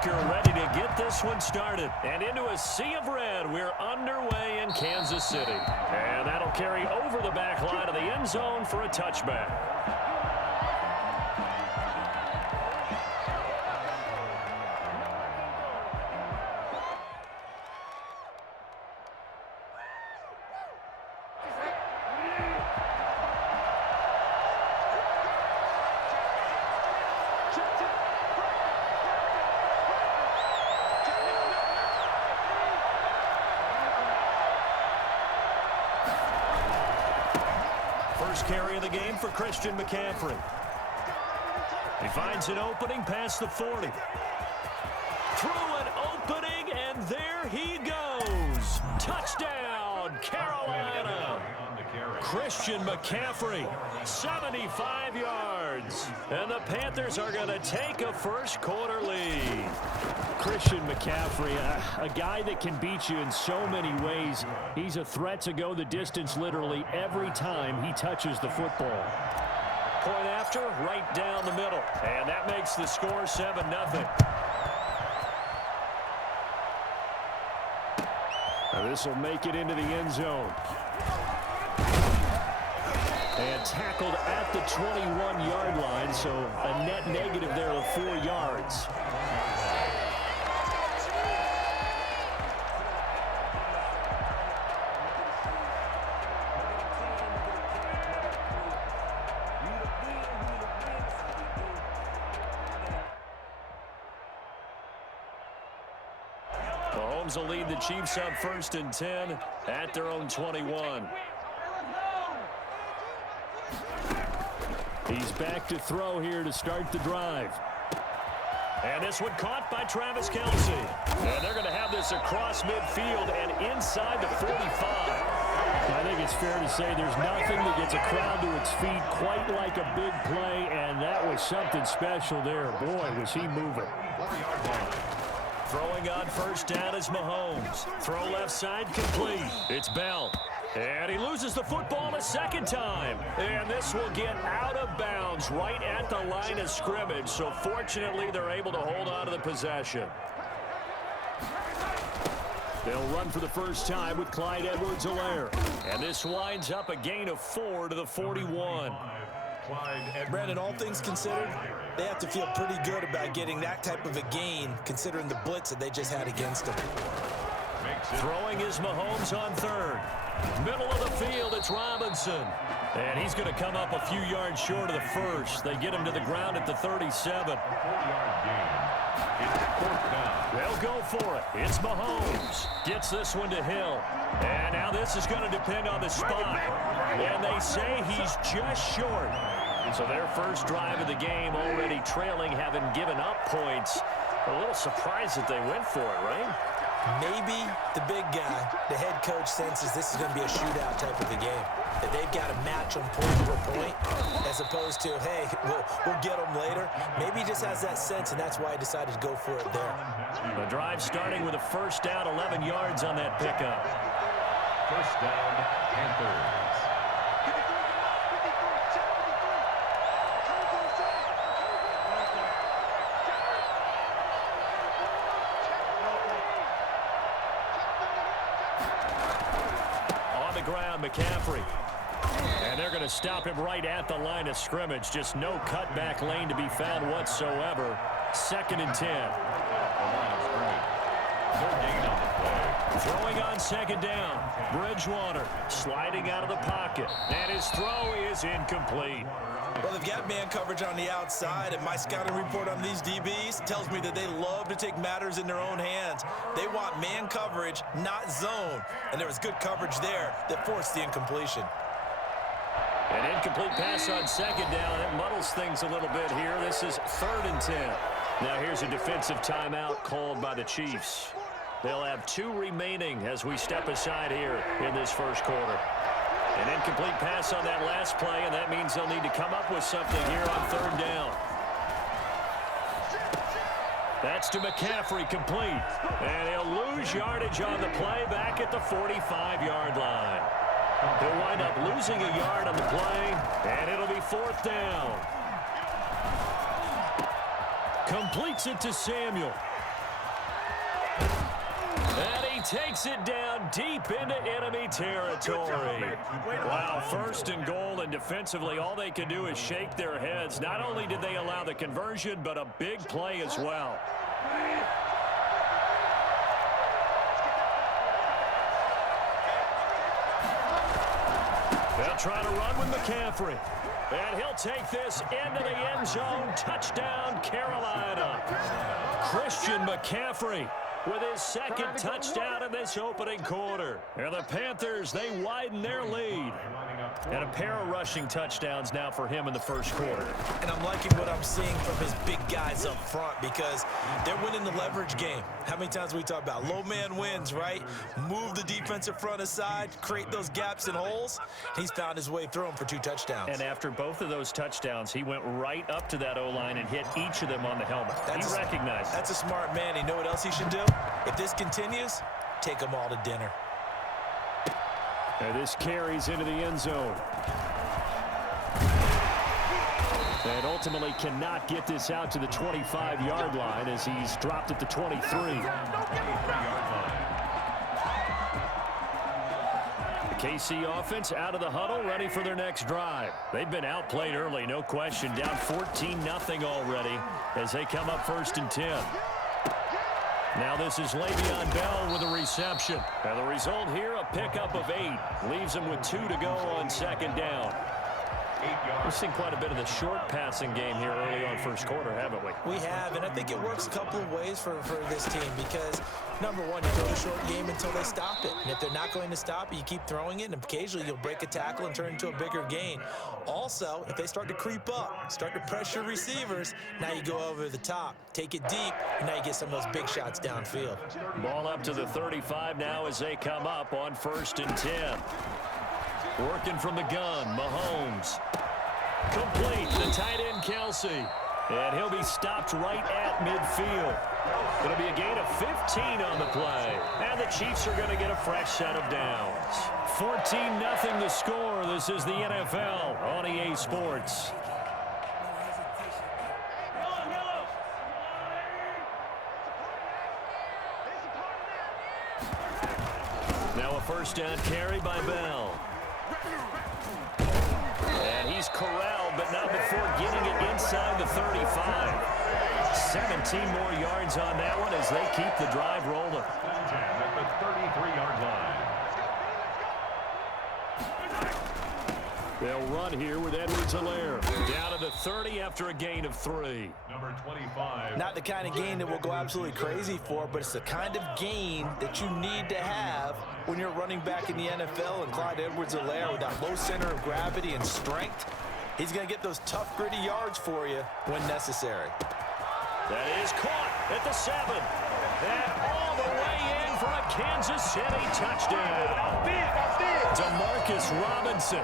kicker ready to get this one started. And into a sea of red, we're underway in Kansas City. And that'll carry over the back line of the end zone for a touchback. First carry of the game for Christian McCaffrey. He finds an opening past the 40. Through an opening, and there he goes. Touchdown, Carolina. Christian McCaffrey, 75 yards. And the Panthers are going to take a first quarter lead. Christian McCaffrey, a guy that can beat you in so many ways. He's a threat to go the distance literally every time he touches the football. Point after, right down the middle. And that makes the score 7-0. Now this will make it into the end zone. And tackled at the 21-yard line, so a net negative there of 4 yards. Mahomes will lead the Chiefs up 1st and 10 at their own 21. He's back to throw here to start the drive. And this one caught by Travis Kelce. And they're going to have this across midfield and inside the 45. I think it's fair to say there's nothing that gets a crowd to its feet quite like a big play, and that was something special there. Boy, was he moving. Throwing on first down is Mahomes. Throw left side complete. It's Bell. And he loses the football a second time. And this will get out of bounds right at the line of scrimmage. So fortunately, they're able to hold on to the possession. They'll run for the first time with Clyde Edwards-Helaire. And this winds up a gain of 4 to the 41. Brandon, all things considered, they have to feel pretty good about getting that type of a gain, considering the blitz that they just had against them. Throwing is Mahomes on third. Middle of the field, it's Robinson. And he's going to come up a few yards short of the first. They get him to the ground at the 37. They'll go for it. It's Mahomes. Gets this one to Hill. And now this is going to depend on the spot. And they say he's just short. So their first drive of the game already trailing, having given up points. A little surprised that they went for it, right? Maybe the big guy, the head coach, senses this is going to be a shootout type of a game. That they've got to match them point for point, as opposed to, hey, we'll get them later. Maybe he just has that sense, and that's why he decided to go for it there. The drive starting with a first down, 11 yards on that pickup. First down, Panthers. McCaffrey. And they're going to stop him right at the line of scrimmage. Just no cutback lane to be found whatsoever. 2nd and 10. Throwing on 2nd down. Bridgewater sliding out of the pocket. And his throw is incomplete. Well, they've got man coverage on the outside, and my scouting report on these DBs tells me that they love to take matters in their own hands. They want man coverage, not zone. And there was good coverage there that forced the incompletion. An incomplete pass on 2nd down. It muddles things a little bit here. This is 3rd and 10. Now here's a defensive timeout called by the Chiefs. They'll have 2 remaining as we step aside here in this first quarter. An incomplete pass on that last play, and that means they'll need to come up with something here on 3rd down. That's to McCaffrey, complete. And he'll lose yardage on the play back at the 45-yard line. He'll wind up losing a yard on the play, and it'll be 4th down. Completes it to Samuel. And he takes it down deep into enemy territory. Wow, 1st and goal, and defensively all they can do is shake their heads. Not only did they allow the conversion, but a big play as well. They'll try to run with McCaffrey. And he'll take this into the end zone. Touchdown, Carolina. Christian McCaffrey with his 2nd touchdown in this opening quarter. And the Panthers, they widen their lead. And a pair of rushing touchdowns now for him in the 1st quarter. And I'm liking what I'm seeing from his big guys up front because they're winning the leverage game. How many times we talk about low man wins, right? Move the defensive front aside, create those gaps and holes. He's found his way through them for 2 touchdowns. And after both of those touchdowns, he went right up to that O-line and hit each of them on the helmet. He recognized it. That's a smart man. You know what else he should do? If this continues, take them all to dinner. And this carries into the end zone. And ultimately cannot get this out to the 25-yard line as he's dropped at the 23. The KC offense out of the huddle, ready for their next drive. They've been outplayed early, no question. Down 14-0 already as they come up 1st and 10. Now this is Le'Veon Bell with a reception. And the result here, a pickup of 8. Leaves him with 2 to go on 2nd down. We've seen quite a bit of the short passing game here early on 1st quarter, haven't we? We have, and I think it works a couple of ways for this team because, number one, you throw the short game until they stop it. And if they're not going to stop it, you keep throwing it, and occasionally you'll break a tackle and turn it into a bigger gain. Also, if they start to creep up, start to pressure receivers, now you go over the top, take it deep, and now you get some of those big shots downfield. Ball up to the 35 now as they come up on 1st and 10. Working from the gun, Mahomes. Complete, the tight end, Kelsey. And he'll be stopped right at midfield. It'll be a gain of 15 on the play. And the Chiefs are going to get a fresh set of downs. 14-0 the score. This is the NFL on EA Sports. Now a 1st down carry by Bell. And he's corralled, but not before getting it inside the 35. 17 more yards on that one as they keep the drive rolling. 10 at the 33-yard line. They'll run here with Edwards-Helaire. Down to the 30 after a gain of 3. Number 25. Not the kind of gain that we'll go absolutely crazy for, but it's the kind of gain that you need to have when you're running back in the NFL. And Clyde Edwards-Helaire with that low center of gravity and strength, he's going to get those tough, gritty yards for you when necessary. That is caught at the 7. And all the way in for a Kansas City touchdown. DeMarcus Robinson,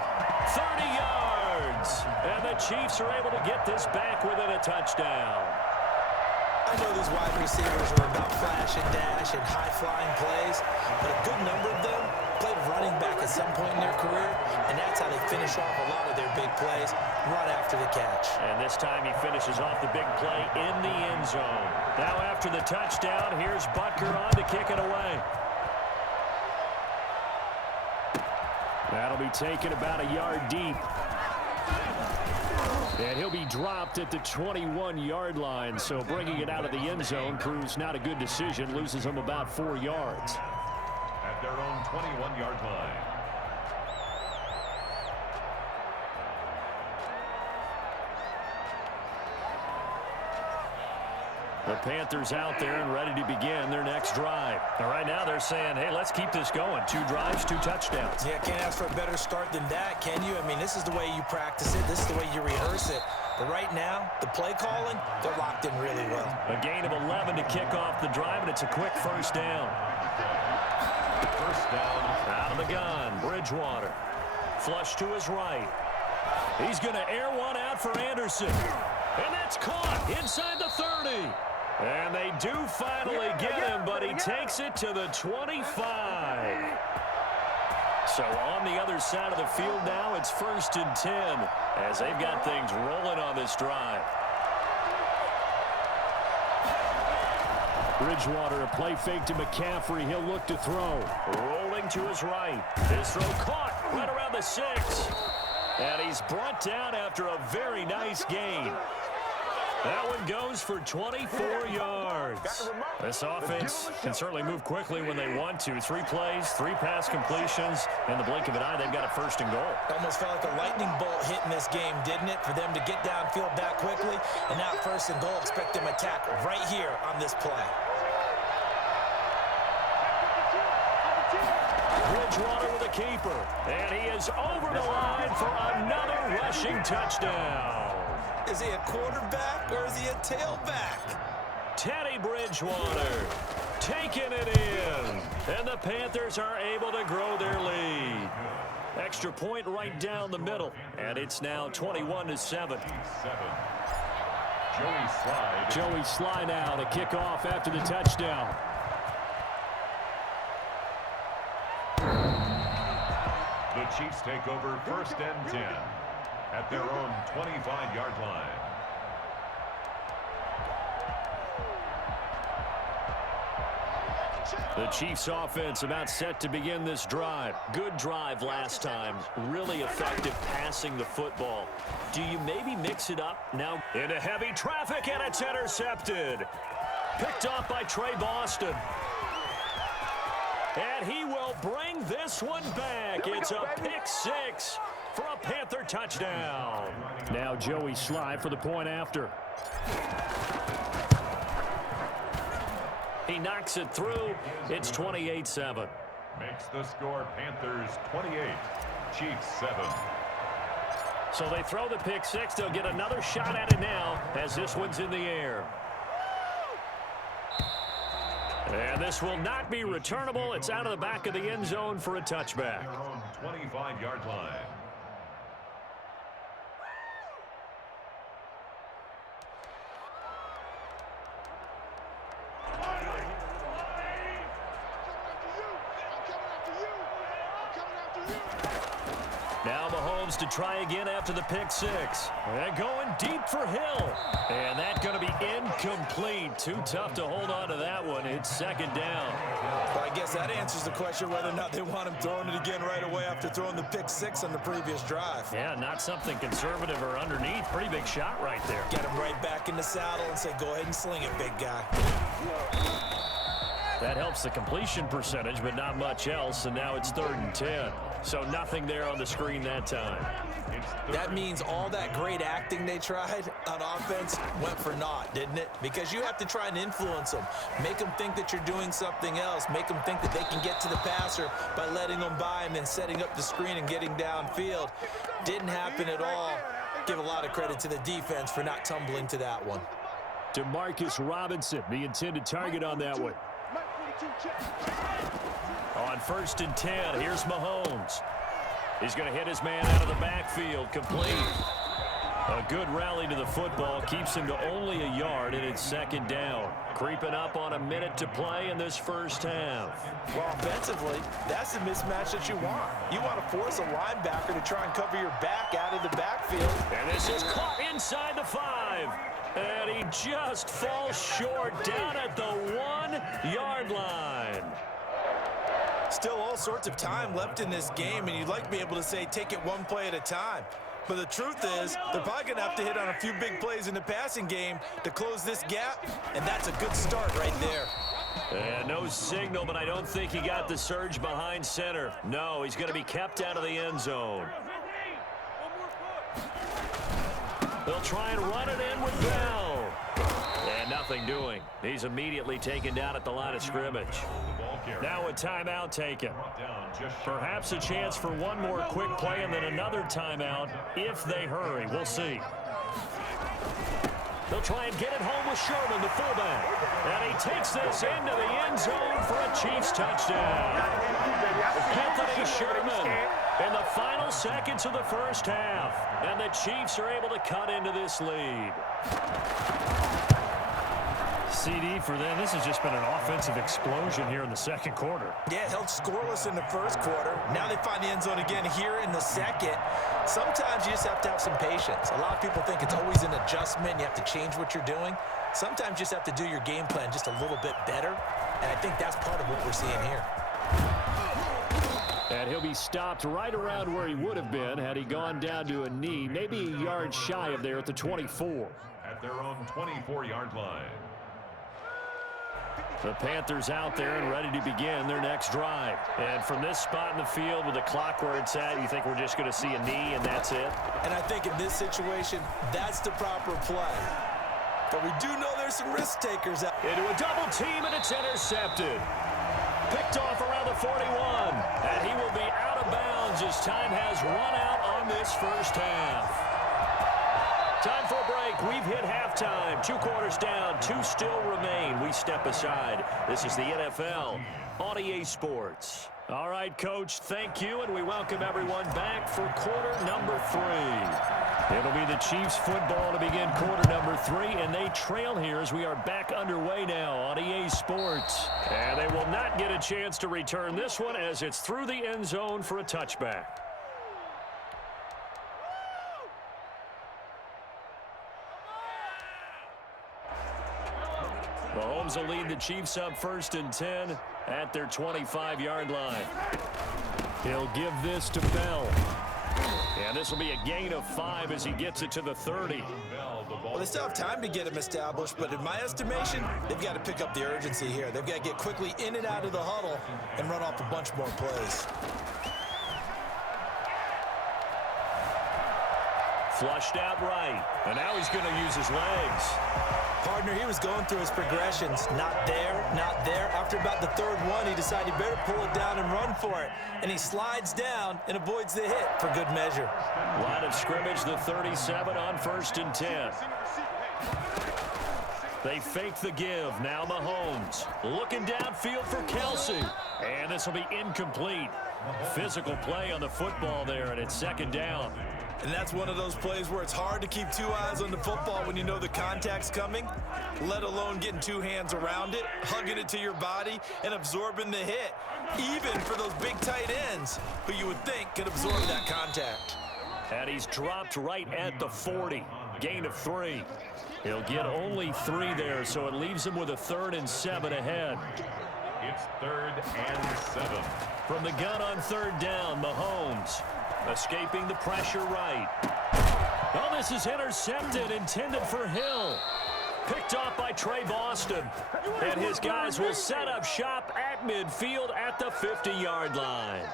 30 yards. And the Chiefs are able to get this back within a touchdown. I know these wide receivers are about flash and dash and high-flying plays, but a good number of them played running back at some point in their career, and that's how they finish off a lot of their big plays, run after the catch. And this time he finishes off the big play in the end zone. Now after the touchdown, here's Butker on to kick it away. That'll be taken about a yard deep. And he'll be dropped at the 21-yard line, so bringing it out of the end zone proves not a good decision, loses him about 4 yards. At their own 21-yard line. The Panthers out there and ready to begin their next drive. And right now they're saying, hey, let's keep this going. 2 drives, 2 touchdowns. Yeah, can't ask for a better start than that, can you? I mean, this is the way you practice it. This is the way you rehearse it. But right now, the play calling, they're locked in really well. A gain of 11 to kick off the drive, and it's a quick 1st down. 1st down. Out of the gun, Bridgewater. Flush to his right. He's going to air one out for Anderson. And that's caught inside the 30. And they do finally get him, but he takes it to the 25. So on the other side of the field now, it's 1st and 10 as they've got things rolling on this drive. Bridgewater, a play fake to McCaffrey. He'll look to throw. Rolling to his right. His throw caught right around the 6. And he's brought down after a very nice gain. That one goes for 24 yards. This offense can certainly move quickly when they want to. 3 plays, 3 pass completions. In the blink of an eye, they've got a 1st and goal. Almost felt like a lightning bolt hit in this game, didn't it? For them to get downfield that quickly. And now 1st and goal, expect them to attack right here on this play. Bridgewater with a keeper. And he is over the line for another rushing touchdown. Is he a quarterback or is he a tailback? Teddy Bridgewater taking it in. And the Panthers are able to grow their lead. Extra point right down the middle. And it's now 21-7. Joey Sly now to kick off after the touchdown. The Chiefs take over 1st and 10 at their own 25-yard line. The Chiefs offense about set to begin this drive. Good drive last time. Really effective passing the football. Do you maybe mix it up now? Into heavy traffic, and it's intercepted. Picked off by Trey Boston. And he will bring this one back. It's a pick-6 for a Panther touchdown. Now Joey Sly for the point after. He knocks it through. It's 28-7. Makes the score Panthers 28, Chiefs 7. So they throw the pick-6. They'll get another shot at it now as this one's in the air. And this will not be returnable. It's out of the back of the end zone for a touchback. 25-yard line. Now Mahomes to try again after the pick-6. And going deep for Hill. And that's going to be incomplete. Too tough to hold on to that one. It's 2nd down. Well, I guess that answers the question whether or not they want him throwing it again right away after throwing the pick-6 on the previous drive. Yeah, not something conservative or underneath. Pretty big shot right there. Get him right back in the saddle and say, go ahead and sling it, big guy. That helps the completion percentage, but not much else, and now it's 3rd and 10. So nothing there on the screen that time. That means all that great acting they tried on offense went for naught, didn't it? Because you have to try and influence them. Make them think that you're doing something else. Make them think that they can get to the passer by letting them by and then setting up the screen and getting downfield. Didn't happen at all. Give a lot of credit to the defense for not tumbling to that one. Demarcus Robinson, the intended target on that one. On 1st and 10, here's Mahomes. He's going to hit his man out of the backfield, complete. A good rally to the football keeps him to only a yard, and it's 2nd down. Creeping up on a minute to play in this first half. Well, offensively, that's the mismatch that you want. You want to force a linebacker to try and cover your back out of the backfield. And this is caught inside the 5. And he just falls short down at the 1-yard line. Still all sorts of time left in this game, and you'd like to be able to say take it one play at a time. But the truth is, they're probably going to have to hit on a few big plays in the passing game to close this gap, and that's a good start right there. And no signal, but I don't think he got the surge behind center. No, he's going to be kept out of the end zone. They'll try and run it in with Bell. And nothing doing. He's immediately taken down at the line of scrimmage. Now a timeout taken. Perhaps a chance for one more quick play and then another timeout if they hurry. We'll see. They'll try and get it home with Sherman, the fullback. And he takes this into the end zone for a Chiefs touchdown. Anthony Sherman in the final seconds of the first half. And the Chiefs are able to cut into this lead. CD for them. This has just been an offensive explosion here in the second quarter. Yeah, held scoreless in the first quarter. Now they find the end zone again here in the second. Sometimes you just have to have some patience. A lot of people think it's always an adjustment. You have to change what you're doing. Sometimes you just have to do your game plan just a little bit better. And I think that's part of what we're seeing here. And he'll be stopped right around where he would have been had he gone down to a knee, maybe a yard shy of there at the 24. At their own 24-yard line. The Panthers out there and ready to begin their next drive. And from this spot in the field with the clock where it's at, you think we're just going to see a knee and that's it? And I think in this situation, that's the proper play. But we do know there's some risk takers out. Into a double team, and it's intercepted. Picked off around the 41. And he will be out of bounds as time has run out on this first half. Time for a break. We've hit halftime. 2 quarters down. 2 still remain. We step aside. This is the NFL on EA Sports. All right, Coach, thank you, and we welcome everyone back for quarter number 3. It'll be the Chiefs football to begin quarter number 3, and they trail here as we are back underway now on EA Sports. And they will not get a chance to return this one as it's through the end zone for a touchback. Mahomes will lead the Chiefs up 1st and 10 at their 25-yard line. He'll give this to Bell. And this will be a gain of 5 as he gets it to the 30. Well, they still have time to get him established, but in my estimation, they've got to pick up the urgency here. They've got to get quickly in and out of the huddle and run off a bunch more plays. Flushed out right. And now he's going to use his legs. Partner, he was going through his progressions. Not there, not there. After about the 3rd one, he decided he better pull it down and run for it. And he slides down and avoids the hit for good measure. Line of scrimmage, the 37 on 1st and 10. They fake the give. Now Mahomes looking downfield for Kelsey. And this will be incomplete. Physical play on the football there, and it's 2nd down. And that's one of those plays where it's hard to keep 2 eyes on the football when you know the contact's coming, let alone getting 2 hands around it, hugging it to your body, and absorbing the hit, even for those big tight ends who you would think could absorb that contact. And he's dropped right at the 40. Gain of 3. He'll get only 3 there, so it leaves him with a 3rd and 7 ahead. It's 3rd and 7. From the gun on 3rd down, Mahomes escaping the pressure right. Oh, this is intercepted, intended for Hill. Picked off by Trey Boston. And his guys will set up shop at midfield at the 50-yard line.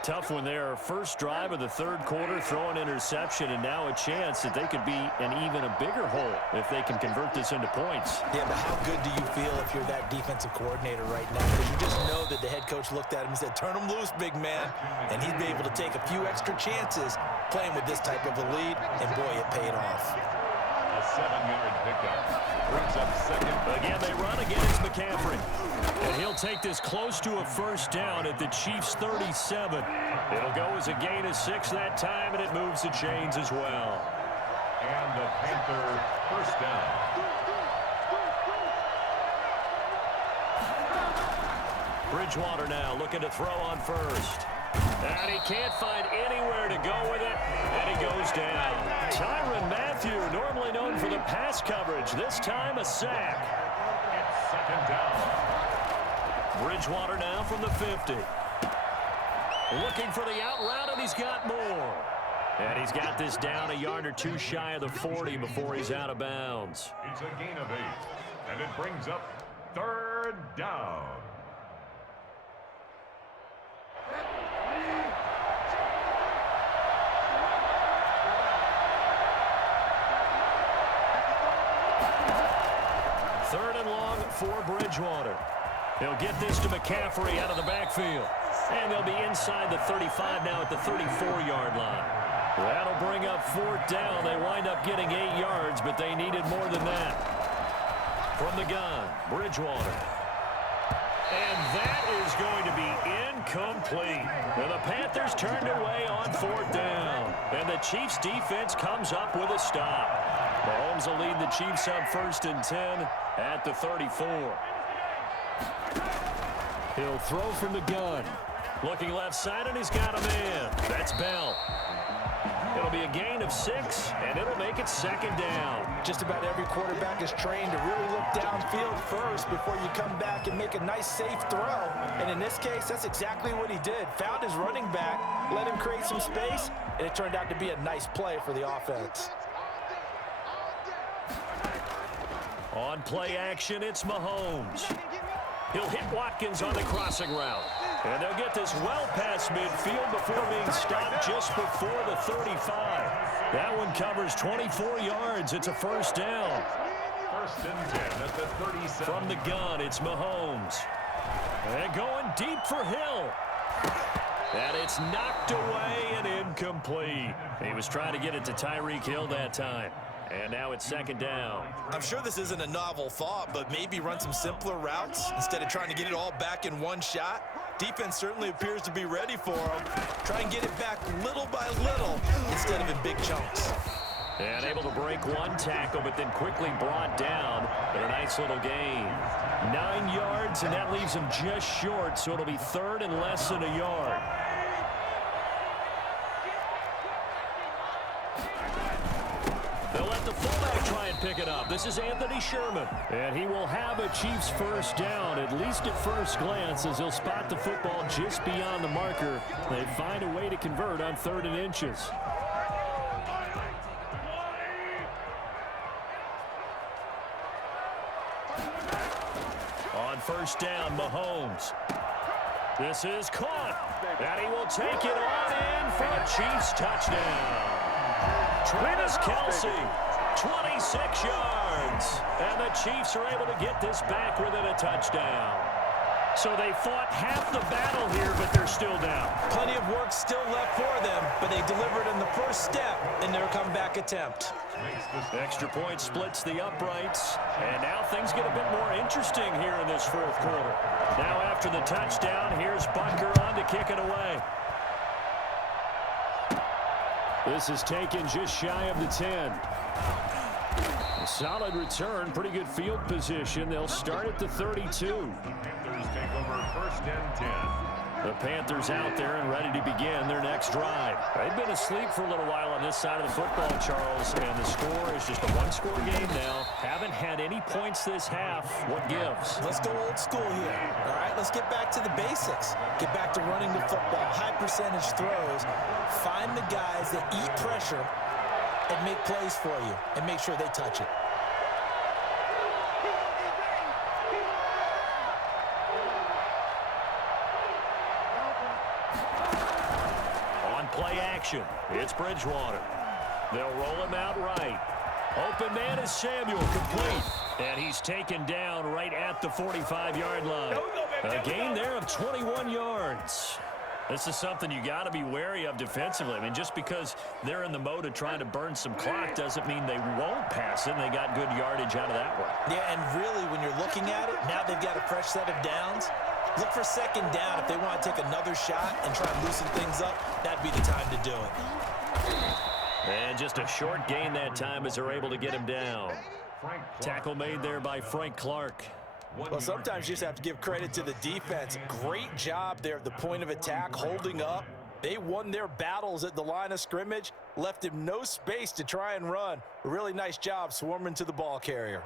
Tough one there. First drive of the 3rd quarter, throw an interception, and now a chance that they could be in even a bigger hole if they can convert this into points. Yeah, but how good do you feel if you're that defensive coordinator right now? Because you just know that the head coach looked at him and said, turn him loose, big man. And he'd be able to take a few extra chances playing with this type of a lead, and boy, it paid off. A 7-yard pickup. Brings up 2nd. Again, they run against McCaffrey. And he'll take this close to a 1st down at the Chiefs' 37. It'll go as a gain of 6 that time, and it moves the chains as well. And the Panther 1st down. Bridgewater now looking to throw on 1st. And he can't find anywhere to go with it, and he goes down. Tyrann Mathieu, normally known for the pass coverage, this time a sack. It's 2nd down. Bridgewater now from the 50. Looking for the out route, and he's got more. And he's got this down a yard or 2 shy of the 40 before he's out of bounds. It's a gain of 8, and it brings up 3rd down. For Bridgewater. He'll get this to McCaffrey out of the backfield. And they'll be inside the 35 now at the 34-yard line. That'll bring up 4th down. They wind up getting 8 yards, but they needed more than that. From the gun, Bridgewater. And that is going to be incomplete. And the Panthers turned away on 4th down. And the Chiefs defense comes up with a stop. Mahomes will lead the Chiefs up 1st and 10 at the 34. He'll throw from the gun. Looking left side, and he's got a man. That's Bell. It'll be a gain of 6, and it'll make it 2nd down. Just about every quarterback is trained to really look downfield first before you come back and make a nice, safe throw. And in this case, that's exactly what he did. Found his running back, let him create some space, and it turned out to be a nice play for the offense. On play action, it's Mahomes. He'll hit Watkins on the crossing route. And they'll get this well past midfield before being stopped just before the 35. That one covers 24 yards. It's a 1st down. 1st and 10 at the 37. From the gun, it's Mahomes. And going deep for Hill. And it's knocked away and incomplete. He was trying to get it to Tyreek Hill that time. And now it's 2nd down. I'm sure this isn't a novel thought, but maybe run some simpler routes instead of trying to get it all back in one shot. Defense certainly appears to be ready for him. Try and get it back little by little instead of in big chunks. And able to break one tackle, but then quickly brought down. But a nice little gain. 9 yards, and that leaves him just short, so it'll be 3rd and less than a yard. They'll let the fullback try and pick it up. This is Anthony Sherman. And he will have a Chiefs 1st down, at least at first glance, as he'll spot the football just beyond the marker. They find a way to convert on 3rd and inches. On 1st down, Mahomes. This is caught. And he will take it on in for a Chiefs touchdown. Travis Kelce, 26 yards. And the Chiefs are able to get this back within a touchdown. So they fought half the battle here, but they're still down. Plenty of work still left for them, but they delivered in the first step in their comeback attempt. Extra point splits the uprights. And now things get a bit more interesting here in this 4th quarter. Now after the touchdown, here's Butker on to kick it away. This is taken just shy of the 10. A solid return, pretty good field position. They'll start at the 32. Panthers take over 1st and 10. The Panthers out there and ready to begin their next drive. They've been asleep for a little while on this side of the football, Charles, and the score is just a 1-score game now. Haven't had any points this half. What gives? Let's go old school here. All right, let's get back to the basics. Get back to running the football, high percentage throws. Find the guys that eat pressure and make plays for you and make sure they touch it. Play action. It's Bridgewater. They'll roll him out right. Open man is Samuel, complete. And he's taken down right at the 45-yard line. A gain there of 21 yards. This is something you got to be wary of defensively. I mean, just because they're in the mode of trying to burn some clock doesn't mean they won't pass it. And they got good yardage out of that one. Yeah, and really, when you're looking at it, now they've got a fresh set of downs. Look for 2nd down. If they want to take another shot and try and loosen things up, that'd be the time to do it. And just a short gain that time as they're able to get him down. Tackle made there by Frank Clark. Well, sometimes you just have to give credit to the defense. Great job there at the point of attack, holding up. They won their battles at the line of scrimmage, left him no space to try and run. A really nice job swarming to the ball carrier.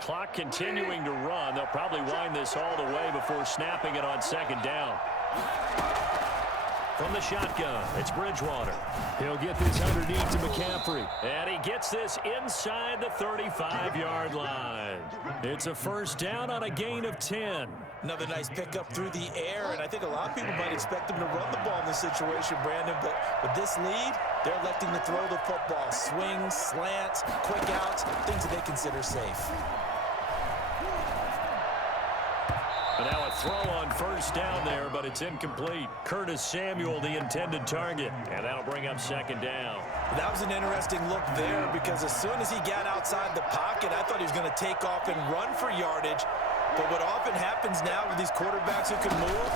Clock continuing to run. They'll probably wind this all the way before snapping it on 2nd down. From the shotgun, it's Bridgewater. He'll get this underneath to McCaffrey. And he gets this inside the 35-yard line. It's a 1st down on a gain of 10. Another nice pickup through the air, and I think a lot of people might expect him to run the ball in this situation, Brandon, but with this lead, they're electing to throw the football. Swings, slants, quick outs, things that they consider safe. And now a throw on 1st down there, but it's incomplete. Curtis Samuel, the intended target, and that'll bring up 2nd down. That was an interesting look there because as soon as he got outside the pocket, I thought he was going to take off and run for yardage. But what often happens now with these quarterbacks who can move,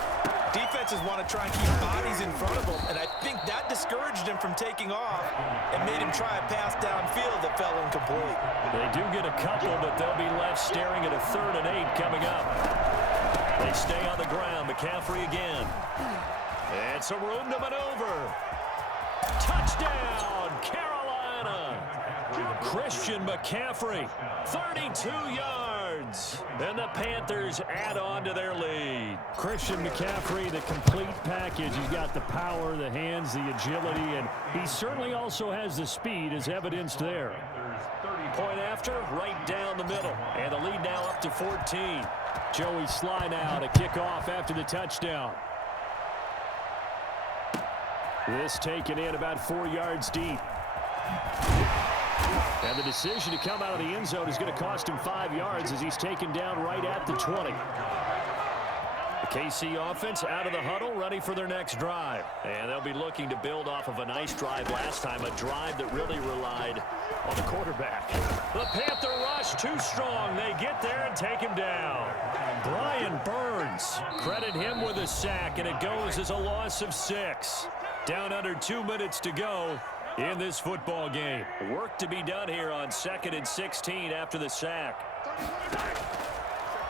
defenses want to try and keep bodies in front of them, and I think that discouraged him from taking off and made him try a pass downfield that fell incomplete. They do get a couple, but they'll be left staring at a 3rd and 8 coming up. They stay on the ground. McCaffrey again. And some room to maneuver. Touchdown, Carolina. Christian McCaffrey, 32 yards. And the Panthers add on to their lead. Christian McCaffrey, the complete package. He's got the power, the hands, the agility, and he certainly also has the speed as evidenced there. Point after, right down the middle. And the lead now up to 14. Joey Sly now to kick off after the touchdown. This taken in about 4 yards deep. And the decision to come out of the end zone is going to cost him 5 yards as he's taken down right at the 20. The KC offense out of the huddle, ready for their next drive. And they'll be looking to build off of a nice drive last time, a drive that really relied on the quarterback. The Panther rush too strong. They get there and take him down. Brian Burns, credit him with a sack, and it goes as a loss of 6. Down under 2 minutes to go in this football game. Work to be done here on 2nd and 16 after the sack.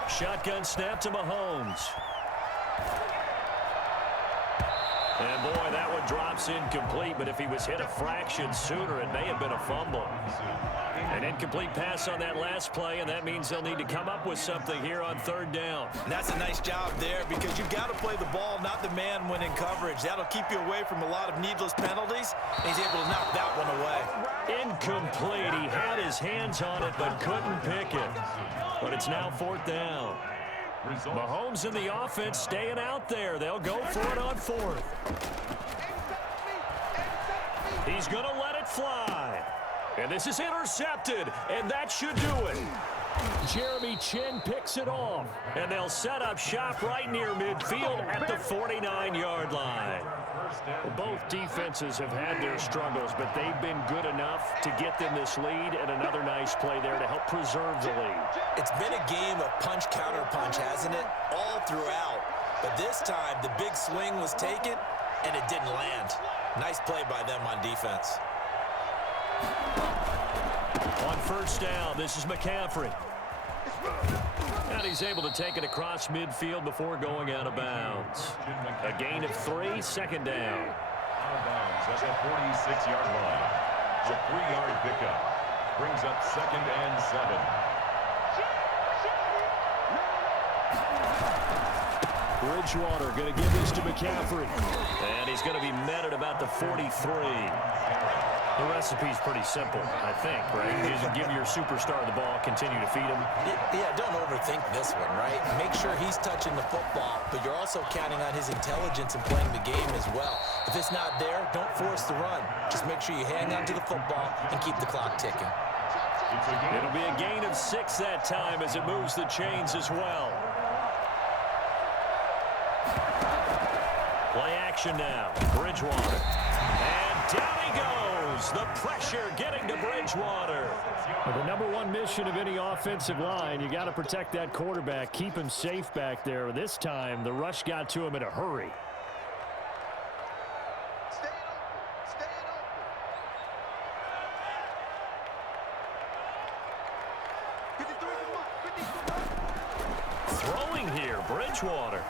Shotgun snap to Mahomes. And boy, that one drops incomplete, but if he was hit a fraction sooner, it may have been a fumble. An incomplete pass on that last play, and that means they'll need to come up with something here on 3rd down. And that's a nice job there because you've got to play the ball, not the man when in coverage. That'll keep you away from a lot of needless penalties, and he's able to knock that one away. Incomplete. He had his hands on it but couldn't pick it. But it's now 4th down. Mahomes and the offense staying out there. They'll go for it on 4th. He's going to let it fly. And this is intercepted, and that should do it. Jeremy Chin picks it off. And they'll set up shop right near midfield at the 49-yard line. Both defenses have had their struggles, but they've been good enough to get them this lead, and another nice play there to help preserve the lead. It's been a game of punch-counter-punch, hasn't it? All throughout. But this time, the big swing was taken, and it didn't land. Nice play by them on defense. On 1st down, this is McCaffrey. And he's able to take it across midfield before going out of bounds. A gain of 3, 2nd down. Out of bounds at the 46-yard line. A 3-yard pickup brings up 2nd and 7. Bridgewater going to give this to McCaffrey. And he's going to be met at about the 43. The recipe's pretty simple, I think, right? You just give your superstar the ball, continue to feed him. Yeah, don't overthink this one, right? Make sure he's touching the football, but you're also counting on his intelligence in playing the game as well. If it's not there, don't force the run. Just make sure you hang on to the football and keep the clock ticking. It'll be a gain of 6 that time as it moves the chains as well. Play action now. Bridgewater. And down he goes. The pressure getting to Bridgewater. Well, the #1 mission of any offensive line, you got to protect that quarterback, keep him safe back there. This time, the rush got to him in a hurry. Throwing here, Bridgewater.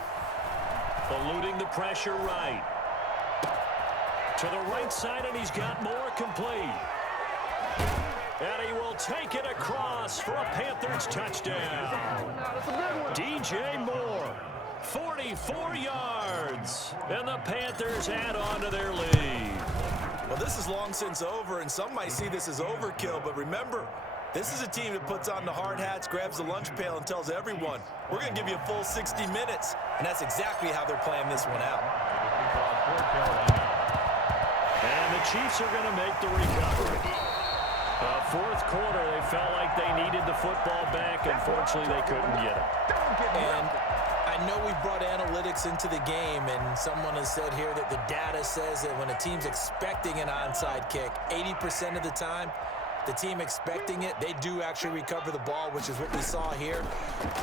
Eluding the pressure right. To the right side, and he's got more complete. And he will take it across for a Panthers touchdown. DJ Moore, 44 yards. And the Panthers add on to their lead. Well, this is long since over, and some might see this as overkill, but remember, this is a team that puts on the hard hats, grabs the lunch pail, and tells everyone, we're going to give you a full 60 minutes. And that's exactly how they're playing this one out. And the Chiefs are going to make the recovery. 4th quarter, they felt like they needed the football back. Unfortunately, they couldn't get it. And I know we brought analytics into the game, and someone has said here that the data says that when a team's expecting an onside kick, 80% of the time, the team expecting it, they do actually recover the ball, which is what we saw here.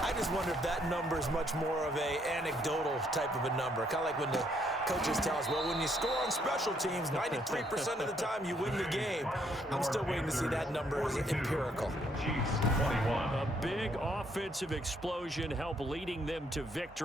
I just wonder if that number is much more of a anecdotal type of a number. Kind of like when the coaches tell us, well, when you score on special teams, 93% of the time you win the game. I'm still waiting to see that number as empirical. Chiefs 21. A big offensive explosion helped leading them to victory.